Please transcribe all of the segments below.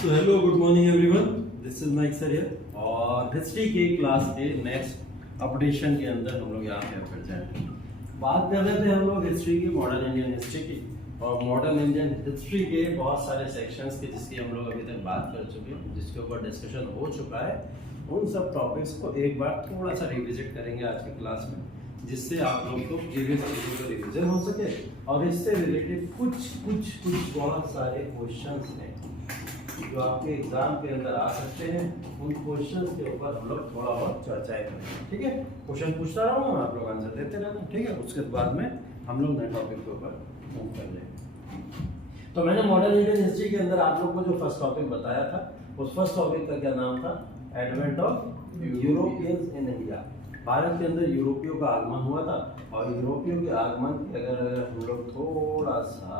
तो hello good morning everyone, this is Mike sir here. और history के class के नेक्स्ट अपडेशन के अंदर हम लोग यहाँ पे प्रेजेंट बात कर रहे थे हम लोग हिस्ट्री की, मॉडर्न इंडियन हिस्ट्री की। और मॉडर्न इंडियन हिस्ट्री के बहुत सारे सेक्शंस के जिसकी हम लोग अभी तक बात कर चुके हैं, जिसके ऊपर डिस्कशन हो चुका है। उन सब टॉपिक्स को एक बार थोड़ा सा रिविजिट करेंगे आज की क्लास में, जिससे आप लोग को प्रीवियस चीज़ों का रिविजन हो सके और इससे रिलेटेड कुछ बहुत सारे क्वेश्चंस हैं जो आपके एग्जाम के अंदर आ सकते हैं। उन क्वेश्चंस के ऊपर हम लोग थोड़ा बहुत चर्चाएं करेंगे, ठीक है। क्वेश्चन पूछता रहूँगा, आप लोग आंसर देते रहना, ठीक है। उसके बाद में हम लोग नए टॉपिक के ऊपर मूव कर लेंगे। तो मैंने मॉडर्न इंडियन हिस्ट्री के अंदर आप लोग को जो फर्स्ट टॉपिक बताया था, उस फर्स्ट टॉपिक का क्या नाम था? Advent of Europeans in India. Bharat के अंदर यूरोपियों का आगमन हुआ था। और यूरोपियों के आगमन के अगर हम लोग थोड़ा सा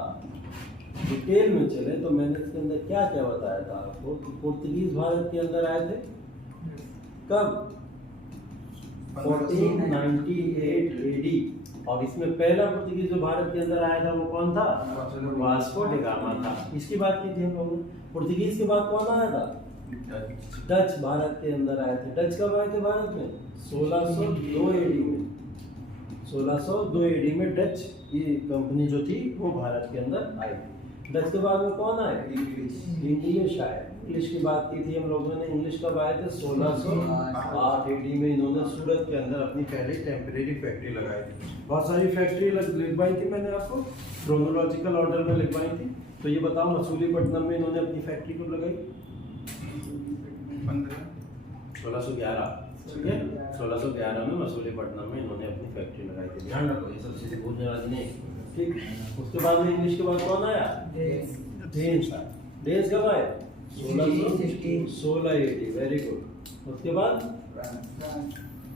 डिटेल में चले तो मैंने इसके अंदर क्या क्या बताया था आपको कि पुर्तगीज भारत के अंदर आए थे कब? 1498 एडी। और इसमें पहला पुर्तगीज जो भारत के अंदर आया था वो कौन था? वास्को डी गामा था। इसकी बात की थी हम लोगों ने। पुर्तगीज के बाद कौन आया था? डच भारत के अंदर आए थे। डच कब आए थे भारत में? 1602 एडी में। 1602 एडी में डच ये कंपनी जो थी वो भारत के अंदर आई थी। डच के बाद में कौन आए? इंग्लिश आए। इंग्लिश की बात की थी हम लोगों ने। इंग्लिश कब आए थे? 1608 एडी में इन्होंने सूरत के अंदर अपनी पहली टेम्परेरी फैक्ट्री लगाई थी। बहुत सारी फैक्ट्री लिखवाई थी मैंने आपको, क्रोनोलॉजिकल ऑर्डर में लिखवाई थी। तो ये बताओ मसूलीपट्टनम में इन्होंने अपनी फैक्ट्री कब लगाई? 1611, ठीक है। 1611 में मसूलीपट्टनम में इन्होंने अपनी फैक्ट्री लगाई थी। ध्यान रखो, ये सब चीजें भूलने वाली नहीं, ठीक। उसके बाद में इंग्लिश के बाद कौन आया? डेन्स आया। डेन्स कब आए? 1616 एडी, वेरी गुड। उसके बाद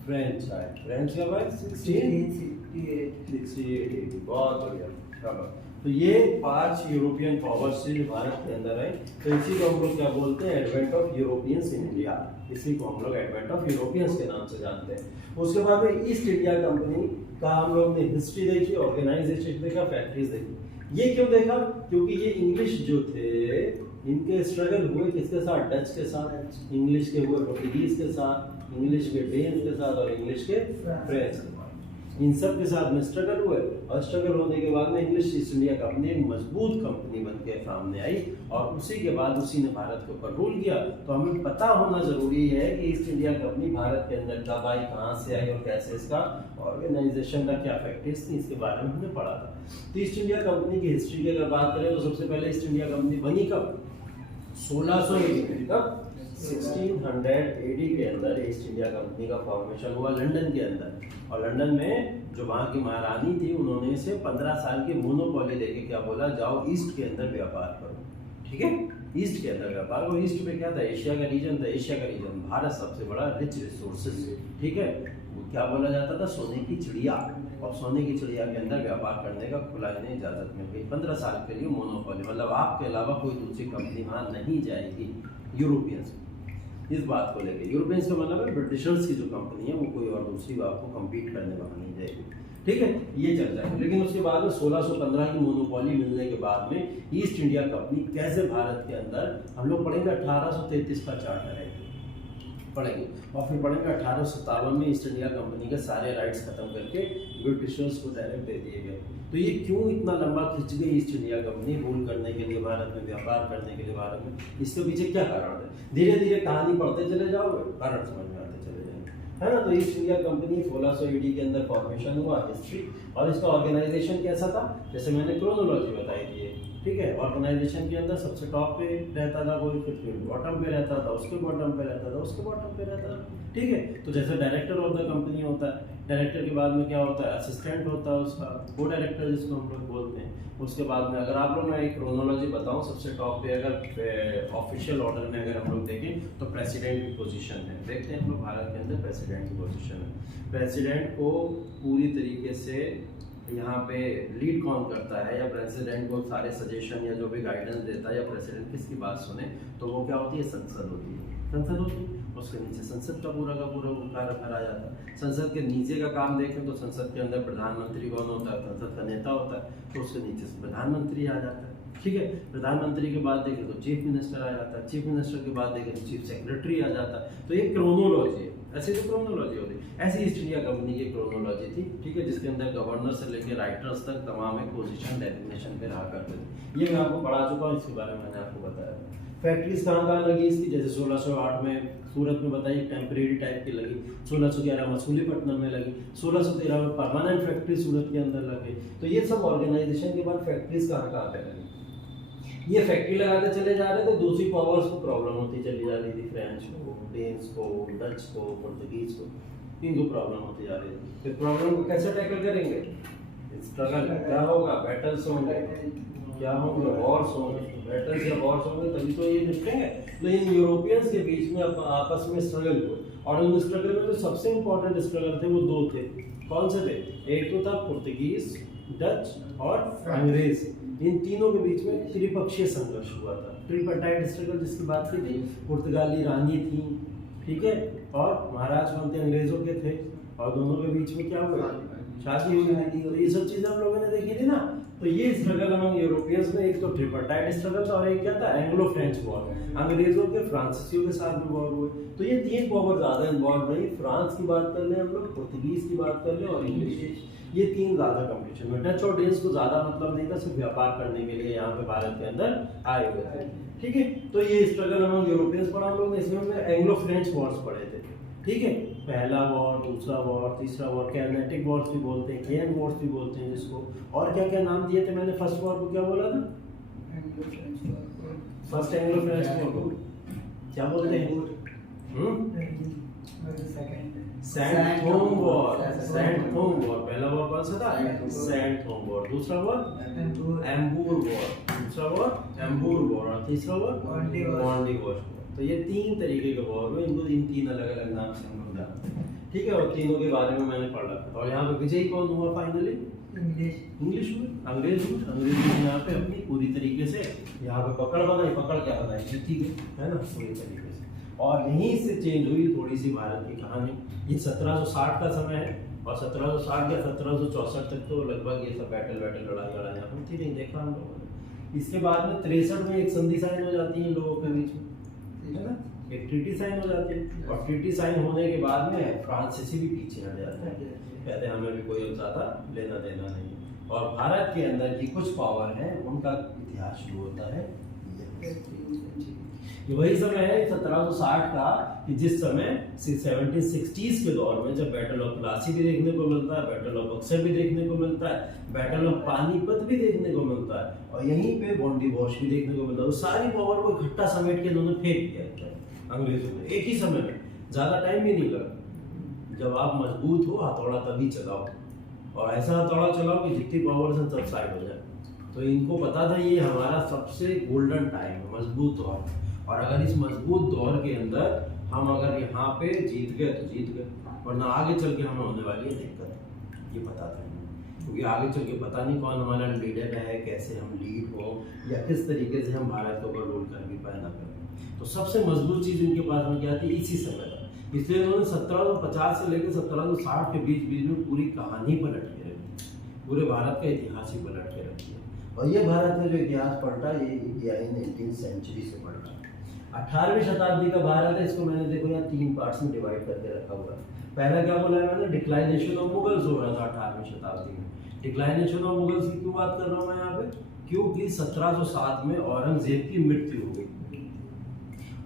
फ्रेंच आए। फ्रेंच कब आए? 1668 एडी, बहुत बढ़िया। चलो, तो ये 5 यूरोपियन पावर्स जो भारत के अंदर है, तो इसी को हम लोग क्या बोलते हैं? Advent of Europeans in India. इसी को हम लोग एडवेंट ऑफ यूरोपियंस के नाम से जानते हैं। उसके बाद में ईस्ट इंडिया कंपनी का हम लोग ने हिस्ट्री देखी, ऑर्गेनाइजेशन देखा, फैक्ट्रीज देखी। ये क्यों देखा? क्योंकि ये इंग्लिश जो थे इनके स्ट्रगल हुए किसके साथ? डच के साथ। इंग्लिश के हुए पोर्टुगीज के साथ, इंग्लिश के डेन्स के साथ और इंग्लिश के फ्रेंच के साथ। इन सब के साथ में स्ट्रगल हुए और स्ट्रगल होने के बाद में इंग्लिश ईस्ट इंडिया कंपनी एक मजबूत कंपनी बन के सामने आई और उसी के बाद उसी ने भारत के ऊपर रूल किया। तो हमें पता होना जरूरी है कि ईस्ट इंडिया कंपनी भारत के अंदर कब आई, कहाँ से आई और कैसे इसका ऑर्गेनाइजेशन का क्या फैक्टर्स थी, इसके बारे में हमने पढ़ा था। तो ईस्ट इंडिया कंपनी की हिस्ट्री की अगर बात करें तो सबसे पहले ईस्ट इंडिया कंपनी बनी कब? 1600 एडी। कब? 1600 एडी के अंदर ईस्ट इंडिया कंपनी का फॉर्मेशन हुआ लंदन के अंदर। और लंदन में जो वहाँ की महारानी थी उन्होंने इसे 15 साल की मोनोपॉली देके क्या बोला? जाओ ईस्ट के अंदर व्यापार करो, ठीक है। ईस्ट के अंदर व्यापार करो। ईस्ट में क्या था? एशिया का रीजन था। एशिया का रीजन भारत सबसे बड़ा रिच रिसोर्सेज, ठीक है। वो क्या बोला जाता था? सोने की चिड़िया। और सोने की चिड़िया के अंदर व्यापार करने का खुला इन्हें इजाजत मिल गई 15 साल के लिए मोनोपॉली, मतलब आपके अलावा कोई दूसरी कंपनी वहाँ नहीं जाएगी यूरोपियंस। इस बात को लेके यूरोपियंस का मतलब है ब्रिटिशर्स की जो कंपनी है वो कोई और दूसरी आपको कम्पीट करने वहाँ नहीं जाएगी, ठीक है। ये चल जाएगा। लेकिन उसके बाद में 1615 की मोनोपॉली मिलने के बाद में ईस्ट इंडिया कंपनी कैसे भारत के अंदर, हम लोग पढ़ेंगे 1833 का चार्टर है पढ़ेंगे, और फिर पढ़ेंगे 1857 में ईस्ट इंडिया कंपनी के सारे राइट्स खत्म करके ब्रिटिशर्स को डायरेक्ट दे दिए गए। तो ये क्यों इतना लंबा खिंच गई ईस्ट इंडिया कंपनी रूल करने के लिए भारत में, व्यापार करने के लिए भारत में? इसके पीछे क्या कारण है? धीरे धीरे कहानी पढ़ते चले जाओगे, कारण समझ में आते चले जाएंगे, है ना। तो ईस्ट इंडिया कंपनी 1600 एडी के अंदर फॉर्मेशन हुआ, हिस्ट्री। और इसका ऑर्गेनाइजेशन कैसा था? जैसे मैंने क्रोनोलॉजी बताई थी, ठीक है। ऑर्गेनाइजेशन के अंदर सबसे टॉप पे रहता था कोई, फिर बॉटम पे रहता था, उसके बॉटम पे रहता था, उसके बॉटम पे रहता था, ठीक है। तो जैसे डायरेक्टर ऑफ द कंपनी होता है, डायरेक्टर के बाद में क्या होता है? असिस्टेंट होता है उसका, को डायरेक्टर जिसको हम लोग बोलते हैं। उसके बाद में अगर आप लोग मैं एक क्रोनोलॉजी बताऊं, सबसे टॉप पे अगर ऑफिशियल ऑर्डर में अगर हम लोग देखें तो प्रेसिडेंट की पोजीशन है। देखते हैं हम लोग भारत के अंदर प्रेसिडेंट की पोजीशन है। प्रेसिडेंट को पूरी तरीके से यहाँ पे लीड कौन करता है, या प्रेसिडेंट को सारे सजेशन या जो भी गाइडेंस देता है, या प्रेसिडेंट किसकी बात सुने, तो वो क्या होती है? संसद होती है। संसद होती है, उसके नीचे संसद का पूरा कार्य करा जाता है। संसद के नीचे का काम देखें तो संसद के अंदर प्रधानमंत्री कौन होता है? संसद का नेता होता है, तो उसके नीचे से प्रधानमंत्री आ जाता है। ठीक है। प्रधानमंत्री के बाद देखें तो चीफ मिनिस्टर आ जाता है, चीफ मिनिस्टर के बाद देखें तो चीफ सेक्रेटरी आ जाता है। तो ये क्रोनोलॉजी है, ऐसे तो क्रोनोलॉजी होती है। ऐसी ईस्ट इंडिया कंपनी की क्रोनोलॉजी थी, ठीक है, जिसके अंदर गवर्नर से लेकर राइटर्स तक तमाम एक पोजीशन डेजिग्नेशन पे रहा करते थे। ये मैं आपको पढ़ा चुका हूँ, इसके बारे में मैंने आपको बताया। फैक्ट्रीज कहाँ कहाँ लगी इसकी, जैसे 1608 में सूरत में बताइए टेम्परेरी टाइप की लगी, 1611 मसूलीपट्टनम में लगी, 1613 में परमानेंट फैक्ट्री सूरत के अंदर लगी। तो ये सब ऑर्गेनाइजेशन के बाद फैक्ट्रीज कहाँ कहाँ पे लगी। ये फैक्ट्री लगाते चले जा रहे थे, दूसरी पावर्स को प्रॉब्लम होती चली जा रही थी, फ्रेंच को, डेन्स को, डच को, पुर्तगीज को, इनको प्रॉब्लम होती जा रही थी। फिर प्रॉब्लम को कैसे टैकल करेंगे, स्ट्रगल क्या होगा, बैटल्स होंगे, क्या होंगे, वॉर्स होंगे, बैटल्स या वॉर्स होंगे, तभी तो ये निपटेंगे। तो इन यूरोपियंस के बीच में आपस में स्ट्रगल हुए, और उन स्ट्रगल में जो सबसे इंपॉर्टेंट स्ट्रगल थे वो दो थे। कौन से थे, एक तो था पुर्तगीज, डच और अंग्रेज। इन तीनों के बीच में त्रिपक्षीय संघर्ष हुआ था, ट्रिपटाइड स्ट्रगल जिसकी बात की थी। पुर्तगाली रानी थी, ठीक है, और महाराज कौन थे, अंग्रेजों के थे, और दोनों के बीच में क्या हुआ, शादी हुई थी। तो ये सब चीजें हम लोगों ने देखी थी ना। तो ये स्ट्रगल हम यूरोपियंस में, एक तो ट्रिपटाइड स्ट्रगल था और एक क्या था, एंग्लो फ्रेंच वॉर, अंग्रेजों के फ्रांसीसियों के साथ में वॉर हुए। तो ये तीन पावर ज्यादा इन्वॉल्व रही। फ्रांस की बात कर ले हम लोग, पुर्तगीज की बात कर ले और इंग्लिश, ये तीन ज्यादा कंपटीशन में। डच और डेन्स को ज्यादा मतलब नहीं था, सिर्फ व्यापार करने के लिए यहाँ पे भारत के अंदर आए हुए थे, ठीक है। तो ये स्ट्रगल हम यूरोपियंस पढ़ा हम लोग ने, इसमें हमने एंग्लो फ्रेंच वॉर्स पढ़े थे, ठीक है। पहला वॉर, दूसरा वॉर, तीसरा वॉर, कैनेटिक वॉर्स भी बोलते हैं, केन वॉर्स भी बोलते हैं जिसको। और क्या क्या नाम दिए थे मैंने, फर्स्ट वॉर को क्या बोला था, फर्स्ट एंग्लो फ्रेंच वॉर को क्या बोलते हैं, सैंड-थोम वॉर। सैंड-थोम वॉर पहला वॉर कौन सा था, सैंड-थोम वॉर। दूसरा वॉर एम्बूर वॉर, दूसरा वॉर एम्बूर वॉर, और तीसरा वॉर बॉन्डी वॉर। तो ये तीन तरीके के वॉर हुए, इनको इन तीन अलग अलग नाम से हम लोग जानते हैं, ठीक है। और तीनों के बारे में मैंने पढ़ा था। और यहाँ पे विजयी कौन हुआ फाइनली, इंग्लिश हुए, अंग्रेज हुए। अंग्रेज ने यहाँ पे अपनी पूरी तरीके से यहाँ पे पकड़ बनाई, पकड़ क्या बनाई, जीती गई, है ना, पूरी तरीके से। और यहीं से चेंज हुई थोड़ी सी भारत की कहानी। ये 1760 का समय है, और 1760 या 1764 तक तो लगभग ये सब बैटल लड़ाइयाँ होती नहीं, देखा हम लोगों ने। इसके बाद में 63 में एक संधि साइन हो जाती है इन लोगों के बीच में, है ना, एक ट्रीटी साइन हो जाती है। और ट्रीटी साइन होने के बाद में फ्रांसीसी भी पीछे हट जाते हैं, कहते हैं हमें भी कोई ज़्यादा लेना देना नहीं। और भारत के अंदर की कुछ पावर है, उनका इतिहास शुरू होता है। ये वही समय है 1760 का, कि जिस समय 1760s के दौर में जब बैटल ऑफ प्लासी भी देखने को मिलता है, बैटल ऑफ बक्सर भी देखने को मिलता है, बैटल ऑफ पानीपत भी देखने को मिलता है, और यहीं पे बॉन्डी वॉश भी देखने को मिलता है। तो सारी पावर को इकट्ठा समेट के इन्होंने फेंक दिया अंग्रेजों ने, एक ही समय में, ज्यादा टाइम भी नहीं लगा। जब आप मजबूत हो, हथौड़ा तभी चलाओ, और ऐसा हथौड़ा चलाओ कि जितनी पावर से सब साइड हो जाए। तो इनको पता था ये हमारा सबसे गोल्डन टाइम है, मजबूत दौर। और अगर इस मजबूत दौर के अंदर हम अगर यहाँ पे जीत गए तो जीत गए, वरना आगे चल के हमें होने वाली है दिक्कत, ये पता था। क्योंकि आगे चल के पता नहीं कौन हमारा लीडर है, कैसे हम लीड हो, या किस तरीके से हम भारत को ओवर रूल कर भी पाए ना करें। तो सबसे मजबूत चीज़ उनके पास में क्या थी, इसी समय था। इसलिए उन्होंने 1750 से लेकर 1760 के बीच में पूरी कहानी पलट के रखी, पूरे भारत का इतिहास ही पलट के रखी है। और ये भारत में जो इतिहास पलटा, ये इंडिया 19th सेंचुरी से पलटा। 18वीं शताब्दी का भारत है, इसको मैंने देखो यहाँ 3 पार्ट्स में डिवाइड करके रखा हुआ है। पहला क्या बोला है मैंने, डिक्लाइनेशन ऑफ मुगल्स हो रहा था 18वीं शताब्दी में। डिक्लाइनेशन ऑफ मुगल्स की क्यों बात कर रहा हूँ मैं यहाँ पे, क्योंकि 1707 में औरंगजेब की मृत्यु हो गई।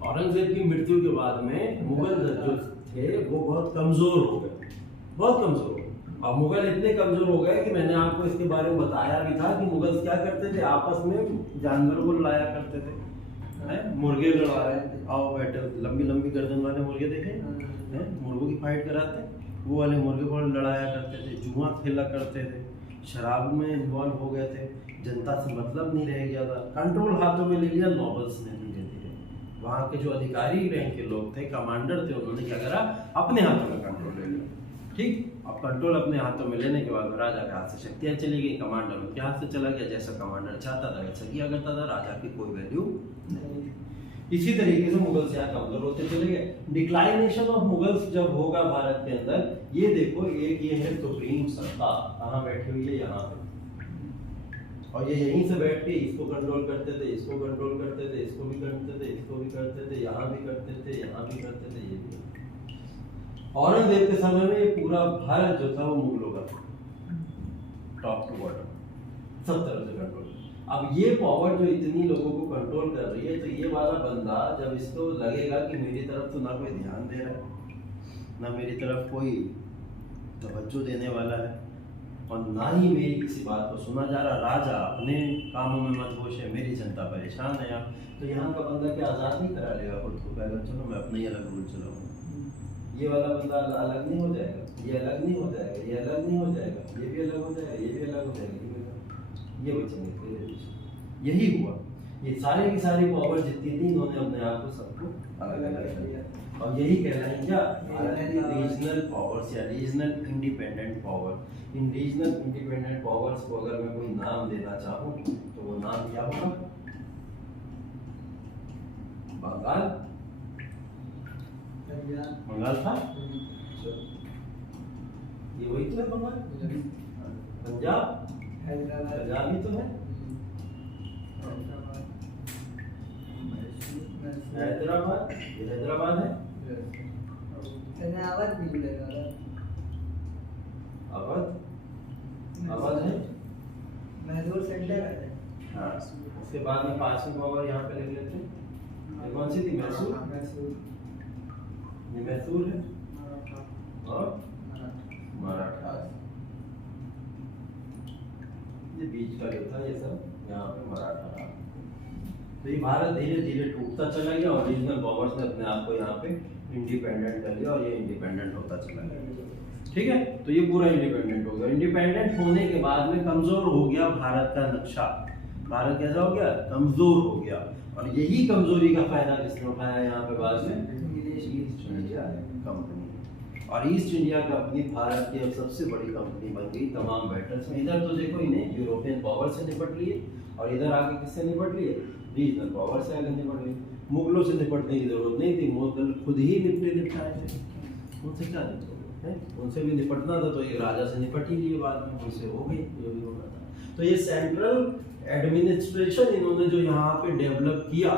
औरंगजेब की मृत्यु के बाद में मुगल जो थे वो बहुत कमजोर हो गए, बहुत कमजोर हो गए। और मुगल इतने कमजोर हो गए कि मैंने आपको इसके बारे में बताया भी था कि मुगल क्या करते थे, आपस में जानवरों को लड़ाया करते थे। मुर्गे लड़ा रहे थे, आओ बैठे, लंबी लंबी गर्दन वाले मुर्गे देखे हैं, मुर्गों की फाइट कराते, वो वाले मुर्गे को लड़ाया करते थे, जुआ खेला करते थे, शराब में इन्वॉल्व हो गए थे, जनता से मतलब नहीं रह गया था, कंट्रोल हाथों में ले लिया नॉबल्स ने। वहाँ के जो अधिकारी रैंक के लोग थे, कमांडर थे, उन्होंने क्या करा, अपने हाथों में कंट्रोल ले लिया। ठीक, अब कंट्रोल अपने हाथों में लेने के बाद राजा के हाथ से शक्तियाँ चली गई, कमांडर उनके हाथ से चला गया, जैसा कमांडर चाहता था वैसा किया करता था, राजा की कोई वैल्यू नहीं। इसी तरीके से मुगल से कमजोर होते चले गए। डिक्लाइनेशन ऑफ मुगल्स जब होगा भारत के अंदर, ये देखो, एक ये है सुप्रीम सत्ता, कहाँ बैठी हुई है, यहाँ पे, और ये यहीं से बैठ के इसको कंट्रोल करते थे, इसको कंट्रोल करते थे, इसको भी करते थे, इसको भी करते थे, यहाँ भी करते थे, यहाँ भी करते थे, ये भी। औरंगजेब के समय में ये पूरा भारत जो था वो मुगलों का था, टॉप टू बॉटम सब तरफ से कंट्रोल। अब ये पावर जो इतनी लोगों को कंट्रोल कर रही है, तो ये वाला बंदा जब इसको लगेगा कि मेरी तरफ तो ना कोई ध्यान दे रहा है, ना मेरी तरफ कोई तवज्जो देने वाला है, और ना ही मेरी किसी बात को सुना जा रहा, राजा अपने कामों में मशगूल है, मेरी जनता परेशान है यहाँ, तो यहाँ का बंदा क्या आज़ाद नहीं करा लेगा खुद को, कहेगा चलो मैं अपना ही अलग रूल चलाऊंगा। ये वाला बंदा अलग नहीं हो जाएगा, ये अलग नहीं हो जाएगा, ये अलग नहीं हो जाएगा, ये भी अलग हो जाएगा, ये भी अलग हो जाएगा, ये बचेंगे तेरे बीच। यही हुआ, ये सारे की सारी पावर जितनी थी इन्होंने अपने आप को सबको अलग अलग कर दिया, और यही कहलाएंगे क्या रीजनल पावर्स या रीजनल इंडिपेंडेंट पावर। इन रीजनल इंडिपेंडेंट पावर्स को अगर मैं कोई नाम देना चाहूँ तो वो नाम क्या होगा? बंगाल, बंगाल था, ये वही तो है बंगाल। पंजाब, पंजाब ही तो है। हैदराबाद, ये हैदराबाद है। आवाज नहीं मिलेगा, अवध, अवध है, मैसूर सेंटर है। हाँ, उसके बाद में पांचवी पावर यहाँ पे लिख लेते हैं। ये कौन सी थी? मैसूर, मैसूर, ये मैसूर है, और मराठा, ये बीच का जो था ये सब यहाँ पे मराठा रहा। तो ये भारत धीरे धीरे टूटता चला गया और रीजनल पावर्स ने अपने आप को यहाँ पे इंडिपेंडेंट कर लिया, और ये इंडिपेंडेंट होता चला गया। ठीक है, तो ये पूरा इंडिपेंडेंट हो गया। इंडिपेंडेंट होने के बाद में कमजोर हो गया भारत का नक्शा। भारत कैसा हो गया? कमजोर हो गया, और यही कमजोरी का फायदा किसने उठाया यहाँ पे बाद में? East India company. और ईस्ट इंडिया कंपनी भारत की अब सबसे बड़ी कंपनी बन गई तमाम मैटर्स में। इधर तो देखो इन्हें यूरोपियन पावर से निपट लिए, और इधर आगे किससे निपट लिए? रीजनल पावर से आगे निपट लिए। मुगलों से निपटने की जरूरत नहीं थी, मुगल खुद ही निपटाए थे, उनसे क्या निपटोगे? उनसे भी निपटना था तो एक राजा से निपट ही लिए, बाद में उनसे हो गई जो भी होना था। तो ये सेंट्रल एडमिनिस्ट्रेशन इन्होंने जो यहाँ पे डेवलप किया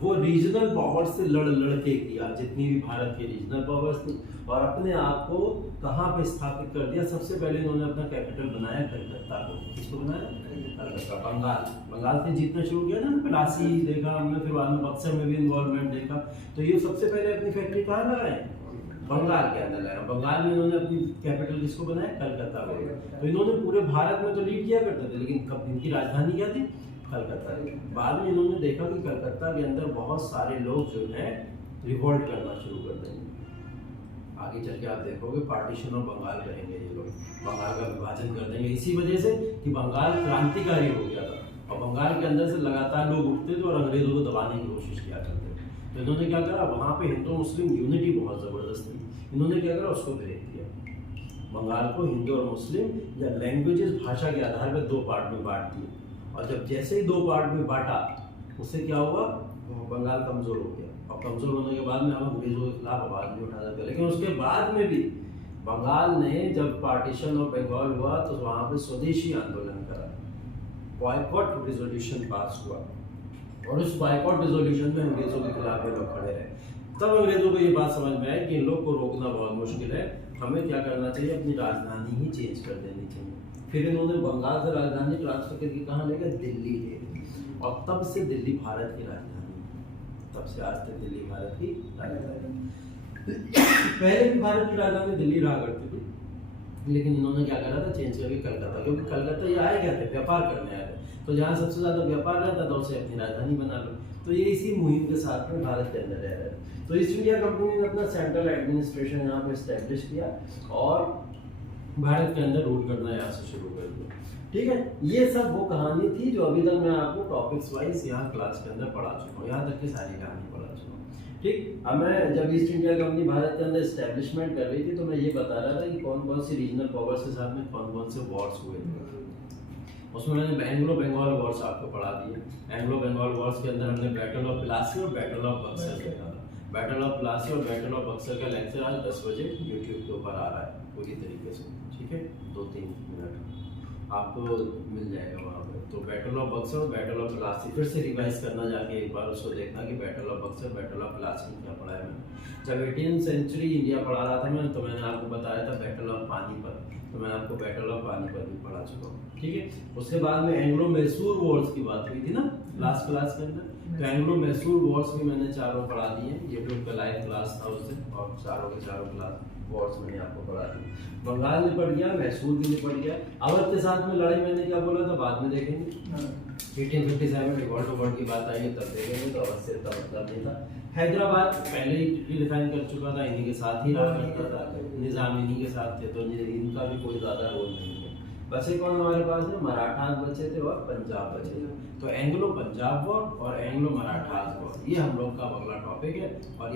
वो रीजनल पावर से लड़ के किया, जितनी भी भारत की रीजनल पावर्स थी, और अपने आप को कहाँ पे स्थापित कर दिया? सबसे पहले इन्होंने अपना कैपिटल बनाया कलकत्ता को। किसको बनाया? कलकत्ता, बंगाल। बंगाल से जीतना शुरू किया ना, प्लासी देखा हमने, फिर बाद में बक्सर में भी इन्वॉल्वमेंट देखा। तो ये सबसे पहले अपनी फैक्ट्री कहाँ लगाए? बंगाल के अंदर लगाया। बंगाल में इन्होंने अपनी कैपिटल किसको बनाया? कलकत्ता को। तो इन्होंने पूरे भारत में तो लीड किया करते थे, लेकिन कब इनकी राजधानी क्या थी? कलकत्ता। बाद में इन्होंने देखा कि कलकत्ता के अंदर बहुत सारे लोग जो है रिवोल्ट करना शुरू कर देंगे। आगे चल के आप देखोगे पार्टीशन ऑफ बंगाल करेंगे ये लोग, बंगाल का विभाजन कर देंगे, इसी वजह से कि बंगाल क्रांतिकारी हो गया था, और बंगाल के अंदर से लगातार लोग उठते थे और अंग्रेजों को दबाने की कोशिश किया करते थे। तो इन्होंने क्या करा, वहाँ पे हिंदू मुस्लिम यूनिटी बहुत ज़बरदस्त थी, इन्होंने क्या करा, उसको ब्रेक किया। बंगाल को हिंदू और मुस्लिम या लैंग्वेजेस, भाषा के आधार पर दो पार्ट में बांट दिया, और जब जैसे ही दो पार्ट में बांटा उससे क्या हुआ, बंगाल कमज़ोर हो गया, और कमज़ोर होने के बाद में हम अंग्रेजों के खिलाफ आवाज़ नहीं उठा सकते। लेकिन उसके बाद में भी बंगाल ने जब पार्टीशन ऑफ बंगाल हुआ तो वहाँ पे स्वदेशी आंदोलन करा, बॉयकॉट रेजोल्यूशन पास हुआ, और उस बॉयकॉट रेजोल्यूशन में अंग्रेजों के खिलाफ ये लोग खड़े रहे। तब अंग्रेजों को ये बात समझ में आई कि इन लोग को रोकना बहुत मुश्किल है, हमें क्या करना चाहिए, अपनी राजधानी ही चेंज कर देनी चाहिए। फिर इन्होंने बंगाल से राजधानी ट्रांसफर करके कहाँ ले गए? दिल्ली ले गए, और तब से दिल्ली भारत की राजधानी, तब से आज तक दिल्ली भारत की राजधानी। पहले भी भारत की राजधानी दिल्ली रहा करती थी, लेकिन इन्होंने क्या करा था, चेंज करके कलकत्ता, क्योंकि कलकत्ता ये आए क्या थे, व्यापार करने आए थे, तो जहाँ सबसे ज़्यादा व्यापार रहता था उसे अपनी राजधानी बना लो। तो ये इसी मुहिम के साथ में भारत के अंदर रह रहे हैं। तो ईस्ट इंडिया कंपनी ने अपना सेंट्रल एडमिनिस्ट्रेशन यहाँ पे स्टैब्लिश किया, और भारत के अंदर रूल करना यहाँ से शुरू कर दिया। ठीक है, ये सब वो कहानी थी जो अभी तक मैं आपको टॉपिक्स वाइज यहाँ क्लास के अंदर पढ़ा चुका हूँ, यहाँ तक की सारी कहानी पढ़ा चुका हूँ। ठीक, अब मैं जब ईस्ट इंडिया कंपनी भारत के अंदर एस्टेब्लिशमेंट कर रही थी तो मैं ये बता रहा था कि कौन कौन सी रीजनल पावर्स के साथ में कौन कौन से वॉर्स हुए थे। उसमें मैंने एंग्लो बंगाल वॉर्स आपको पढ़ा दिए। एंग्लो बंगाल वॉर्स के अंदर हमने बैटल ऑफ प्लासी और बैटल ऑफ बक्सर देखा था। बैटल ऑफ प्लासी और बैटल ऑफ बक्सर का लेक्चर आज 10 बजे यूट्यूब के ऊपर आ रहा है पूरी तरीके से, ठीक है, 2-3 मिनट। आपको मिल जाएगा वहाँ पे। तो बैटल ऑफ बक्सर और बैटल ऑफ प्लासी फिर से रिवाइज करना, जाके एक बार उसको देखना कि battle of Buxar battle of Plassey में क्या पढ़ा है मैंने। जब 18वीं सेंचुरी इंडिया पढ़ा रहा था मैं, तो मैंने आपको बताया था बैटल ऑफ पानीपत, तो मैंने आपको बैटल ऑफ पानीपत भी पढ़ा चुका हूँ, ठीक है। उसके बाद में एंग्लो मैसूर वॉर्स की बात हुई थी ना लास्ट क्लास के अंदर, तो एंग्लो मैसूर वॉर्स भी मैंने चारों पढ़ा दिए, ये भी उनका लाइव क्लास था उस दिन, और चारों के चारों क्लास वॉर्स मैंने आपको पढ़ा दी। बंगाल निपट गया, मैसूर भी निपट गया। अवध के साथ में लड़ाई मैंने क्या बोला था बाद में देखेंगे। 1857 रिवॉल्ट वर्ल्ड की बात आई है तब देखेंगे, तो अवध से इतना मतलब नहीं था। हैदराबाद पहले ही डिफाइन कर चुका था, इन्हीं के साथ ही रहा करता था, निजाम इन्हीं के साथ थे, तो इनका भी कोई ज्यादा रोल नहीं है। बचे कौन हमारे पास है, मराठास बचे थे और पंजाब बचे थे। तो एंग्लो पंजाब वॉर और एंग्लो मराठास वॉर, ये हम लोग का अगला टॉपिक है। और